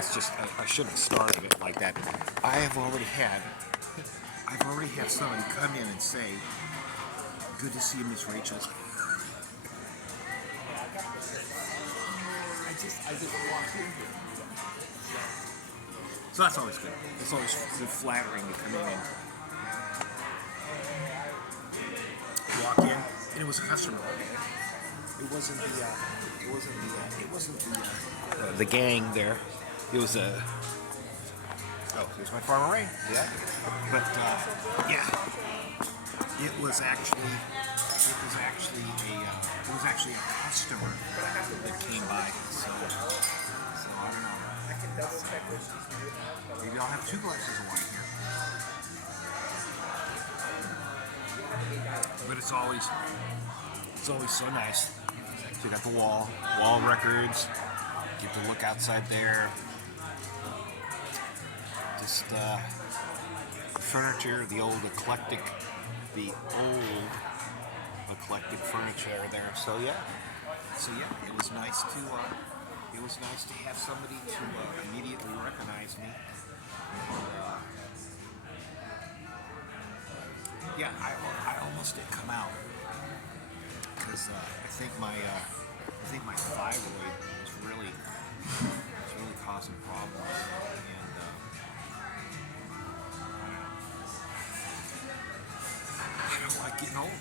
that's just I shouldn't have started it like that. I've already had somebody come in and say, "Good to see you, Miss Rachel." I just walked in here. So that's always good. It's always flattering to come in and walk in, and it was a customer. It wasn't the gang there. It was a. Oh, here's my Farmer Ray. Yeah. But yeah, it was actually a customer that came by. So I don't know. Maybe I'll have 2 glasses of wine here. But it's always so nice. So you got the wall records. Get to look outside there. Just furniture, the old eclectic furniture there. So yeah, it was nice to have somebody to immediately recognize me. Yeah, I almost did come out because I think my thyroid was really causing problems, and I don't like getting old.